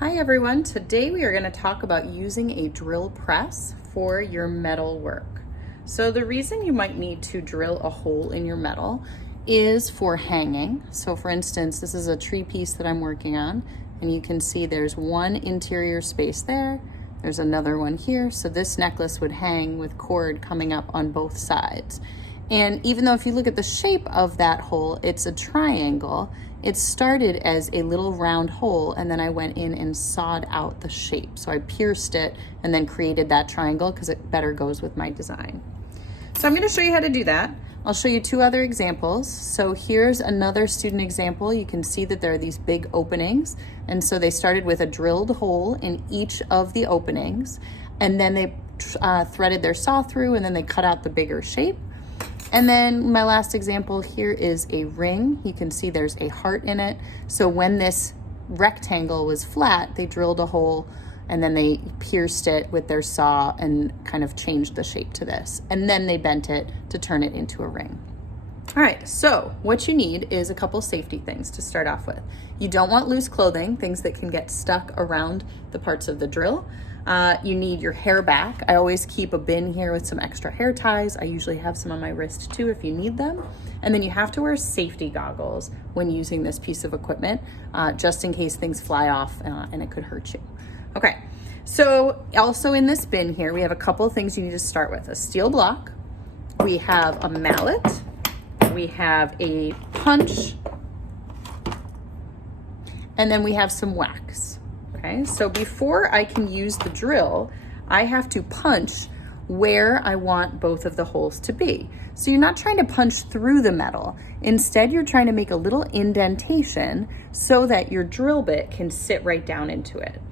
Hi everyone, today we are going to talk about using a drill press for your metal work. So the reason you might need to drill a hole in your metal is for hanging. So for instance, this is a tree piece that I'm working on, and you can see there's one interior space there, there's another one here, so this necklace would hang with cord coming up on both sides. And even though if you look at the shape of that hole, it's a triangle, it started as a little round hole, and then I went in and sawed out the shape. So I pierced it and then created that triangle because it better goes with my design. So I'm going to show you how to do that. I'll show you two other examples. So here's another student example. You can see that there are these big openings. And so they started with a drilled hole in each of the openings, and then they threaded their saw through, and then they cut out the bigger shape. And then my last example here is a ring. You can see there's a heart in it. So when this rectangle was flat, they drilled a hole and then they pierced it with their saw and kind of changed the shape to this. And then they bent it to turn it into a ring. All right, so what you need is a couple safety things to start off with. You don't want loose clothing, things that can get stuck around the parts of the drill. You need your hair back. I always keep a bin here with some extra hair ties. I usually have some on my wrist too if you need them. And then you have to wear safety goggles when using this piece of equipment, just in case things fly off and it could hurt you. Okay, so also in this bin here, we have a couple of things you need to start with. A steel block, we have a mallet, we have a punch, and then we have some wax. Okay, so before I can use the drill, I have to punch where I want both of the holes to be. So you're not trying to punch through the metal. Instead, you're trying to make a little indentation so that your drill bit can sit right down into it.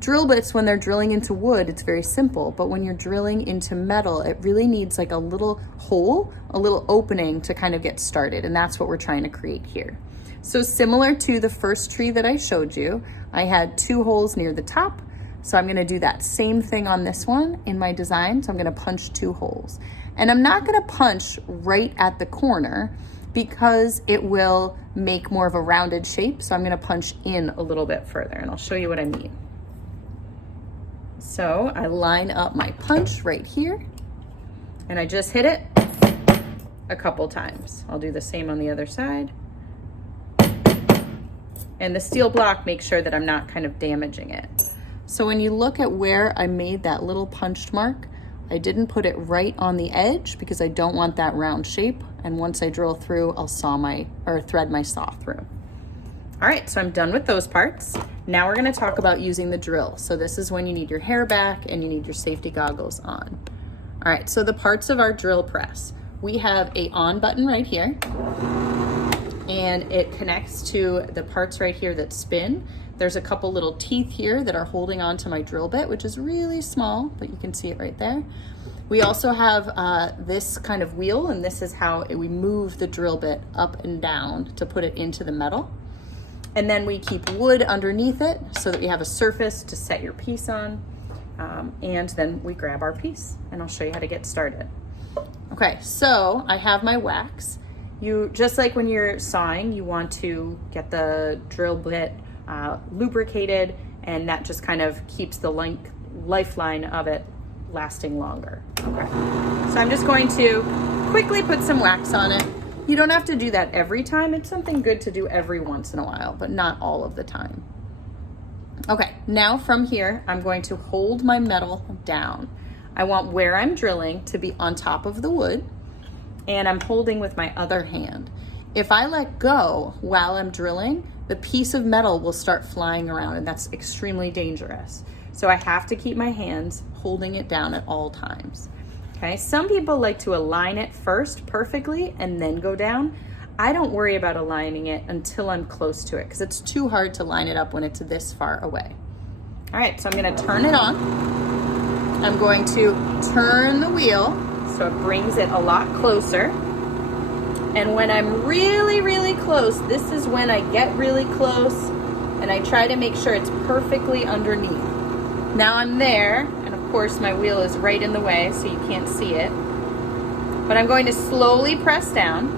Drill bits, when they're drilling into wood, it's very simple, but when you're drilling into metal, it really needs like a little hole, a little opening to kind of get started, and that's what we're trying to create here. So similar to the first tree that I showed you, I had two holes near the top, so I'm gonna do that same thing on this one in my design, so I'm gonna punch two holes. And I'm not gonna punch right at the corner because it will make more of a rounded shape, so I'm gonna punch in a little bit further, and I'll show you what I mean. So I line up my punch right here, and I just hit it a couple times. I'll do the same on the other side. And the steel block makes sure that I'm not kind of damaging it. So when you look at where I made that little punched mark, I didn't put it right on the edge because I don't want that round shape. And once I drill through, I'll thread my saw through. All right, so I'm done with those parts. Now we're gonna talk about using the drill. So this is when you need your hair back and you need your safety goggles on. All right, so the parts of our drill press. We have a on button right here, and it connects to the parts right here that spin. There's a couple little teeth here that are holding on to my drill bit, which is really small, but you can see it right there. We also have this kind of wheel, and this is how we move the drill bit up and down to put it into the metal. And then we keep wood underneath it so that we have a surface to set your piece on. And then we grab our piece, and I'll show you how to get started. Okay, so I have my wax. You, just like when you're sawing, you want to get the drill bit lubricated, and that just kind of keeps the lifeline of it lasting longer. Okay, so I'm just going to quickly put some wax on it. You don't have to do that every time. It's something good to do every once in a while, but not all of the time. Okay, now from here, I'm going to hold my metal down. I want where I'm drilling to be on top of the wood, and I'm holding with my other hand. If I let go while I'm drilling, the piece of metal will start flying around, and that's extremely dangerous. So I have to keep my hands holding it down at all times. Okay, some people like to align it first perfectly and then go down. I don't worry about aligning it until I'm close to it because it's too hard to line it up when it's this far away. All right, so I'm gonna turn it on. I'm going to turn the wheel so it brings it a lot closer. And when I'm really, really close, this is when I get really close and I try to make sure it's perfectly underneath. Now I'm there, and of course my wheel is right in the way so you can't see it. But I'm going to slowly press down,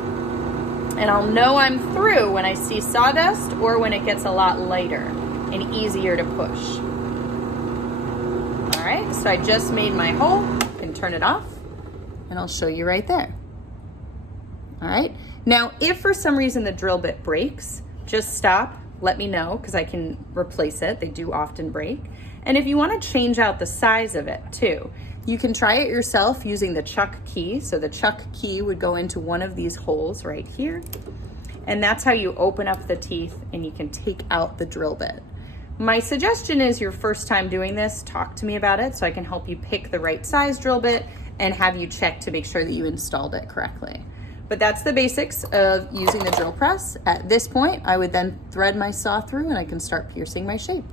and I'll know I'm through when I see sawdust or when it gets a lot lighter. and easier to push. All right, so I just made my hole. I can turn it off and I'll show you right there. All right, now if for some reason the drill bit breaks, just stop, let me know, because I can replace it. They do often break. And if you want to change out the size of it too, you can try it yourself using the chuck key. So the chuck key would go into one of these holes right here. And that's how you open up the teeth and you can take out the drill bit. My suggestion is your first time doing this, talk to me about it so I can help you pick the right size drill bit and have you check to make sure that you installed it correctly. But that's the basics of using the drill press. At this point, I would then thread my saw through and I can start piercing my shape.